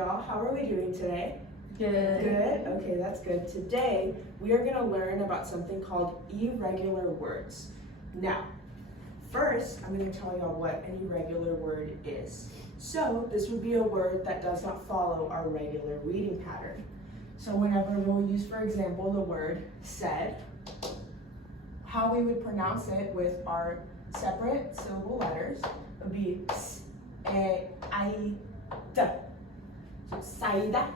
y'all. How are we doing today? Good. Good? Okay, that's good. Today, we are going to learn about something called irregular words. Now, first, I'm going to tell y'all what an irregular word is. So, this would be a word that does not follow our regular reading pattern. So, whenever we'll use, for example, the word said, how we would pronounce it with our separate syllable letters would be s, e, I, d. So, saida.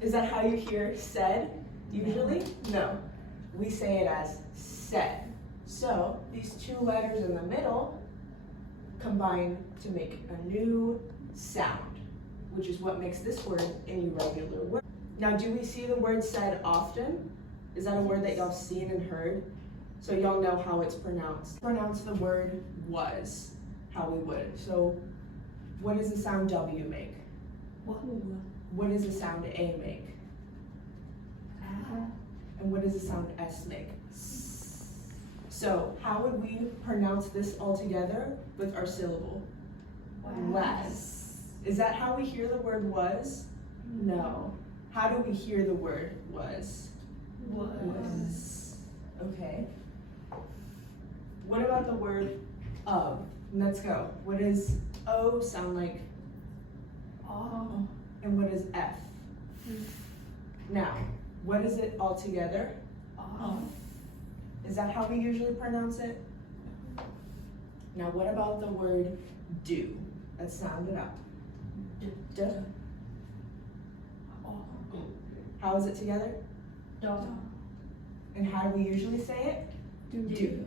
Is that how you hear said usually? No. We say it as said. So these two letters in the middle combine to make a new sound, which is what makes this word an irregular word. Now, do we see the word said often? Is that a word that y'all have seen and heard? So y'all know how it's pronounced. Pronounce the word was, how we would. So what does the sound W make? What does the sound A make? And what does the sound S make? So how would we pronounce this all together with our syllable? Was. Is that how we hear the word was? No. How do we hear the word was? Was. Okay. What about the word of? Let's go. What does O sound like? Oh. And what is F? Now, what is it all together? Is that how we usually pronounce it? Now, what about the word do? Let's sound it out. D. How is it together? And how do we usually say it? Do.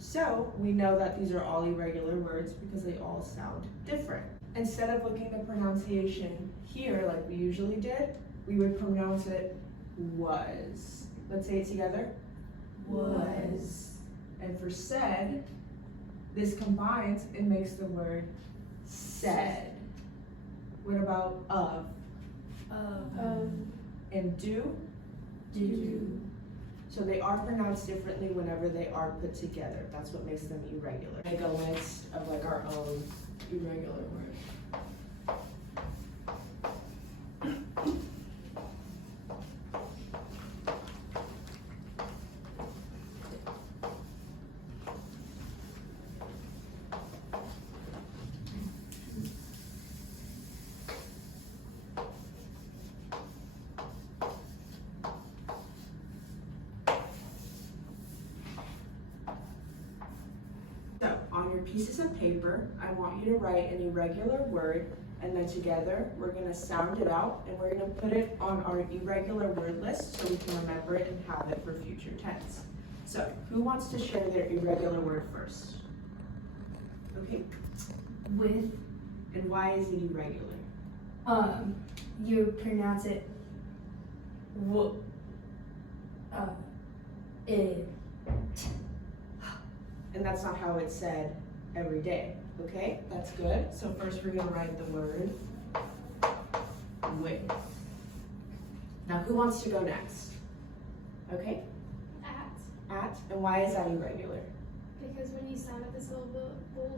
So, we know that these are all irregular words because they all sound different. Instead of looking at pronunciation here like we usually did, we would pronounce it was. Let's say it together. Was. And for said, this combines and makes the word said. What about of? And do? Do. So they are pronounced differently whenever they are put together. That's what makes them irregular. Make a list of like our own irregular words. So, on your pieces of paper, I want you to write an irregular word, and then together we're going to sound it out, and we're going to put it on our irregular word list so we can remember it and have it for future tense. So, who wants to share their irregular word first? Okay. With. And why is it irregular? You pronounce it it. And that's not how it's said every day. Okay, that's good. So first we're gonna write the word with. Now who wants to go next? Okay. At. And why is that irregular? Because when you sound at the syllables,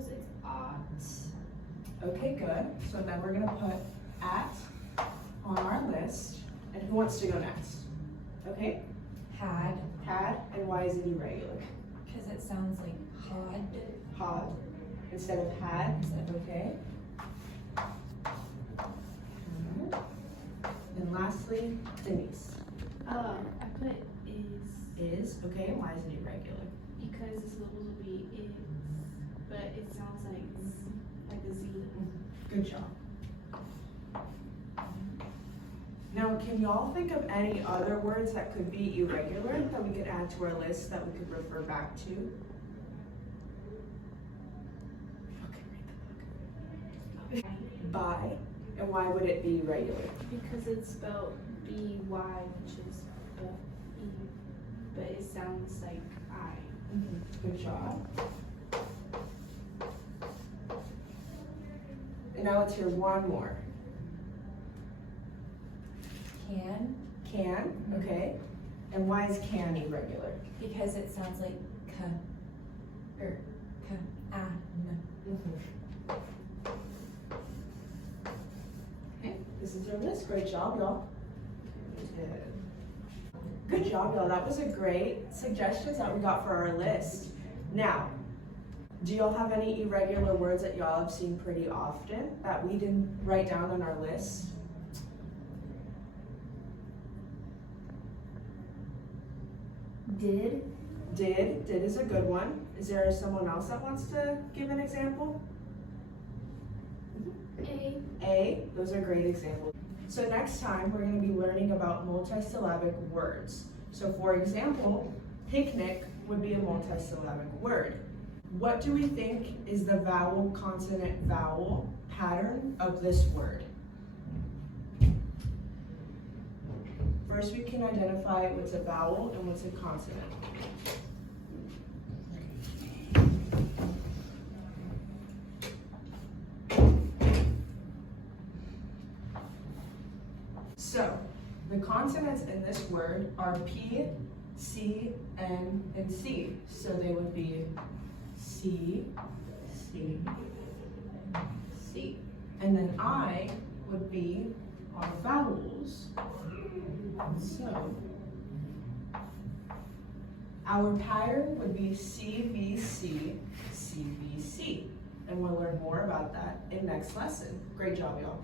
it's ought. Okay, good. So then we're gonna put at on our list. And who wants to go next? Okay. Had, And why is it irregular? because it sounds like hod. Hod instead of had. Okay. And lastly, Denise. I put is Okay, and why is it irregular? because the syllables will be is, but it sounds like a Z. Good job. Now, can y'all think of any other words that could be irregular that we could add to our list that we could refer back to? Okay, read the book. By, and why would it be irregular? Because it's spelled B-Y, which is E, but it sounds like I. Good job. And now let's hear one more. Can, okay. And why is can irregular? Because it sounds like Okay, this is is our list. Great job, y'all. Good job, y'all. That was a great suggestions that we got for our list. Now, do y'all have any irregular words that y'all have seen pretty often that we didn't write down on our list? Did. Did is a good one. Is there someone else that wants to give an example? A, those are great examples. So next time we're going to be learning about multisyllabic words. So for example, picnic would be a multisyllabic word. What do we think is the vowel, consonant, vowel pattern of this word? First we can identify what's a vowel and what's a consonant. So, the consonants in this word are P, C, N, and C. So they would be C, C, C. And then I would be our vowels. So, our pattern would be CVC, CVC. And we'll learn more about that in next lesson. Great job, y'all.